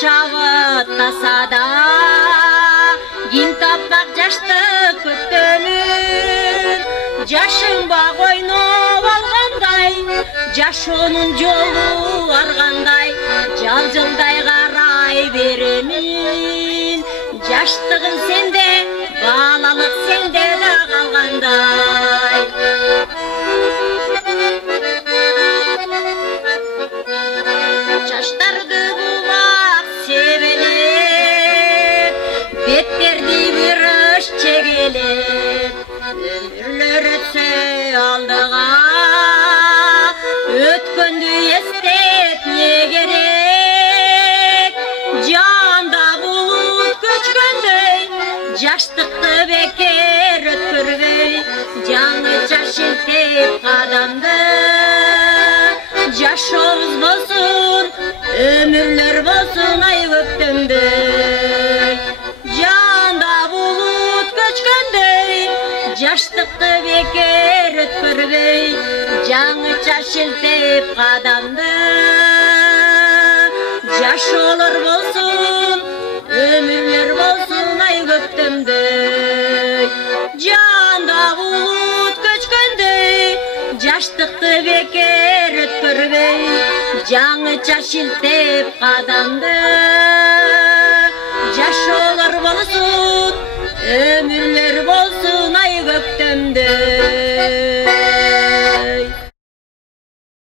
чабыттаса да ким таппак жаштык көттөнүн жашың баг ойноп алгандай жашоонун жолу аргандай жалжылдай карай беремин жаштыгың сенде балалык сенде да калгандай жаштарды булак себелеп беттерди бирөш чегелеп өмүрлөр өтсө алдыга өткөндү эстетне керек жанда булут көчкөндөй жаштыкты бекер өткөрбөй жаңыча шилтеп кадамды жашообуз болсун өмүрлөр болсун ай көктөмдөй жанда булут көчкөндөй жаштыкты бекер өткөрбөй жаңыча шилтеп кадамды жашоолор болсун өмүрлөр болсун ай көктөмдөй жанда булут көчкөндөй жаштыкты бекер өткөрбөй жаңыча шилтеп кадамды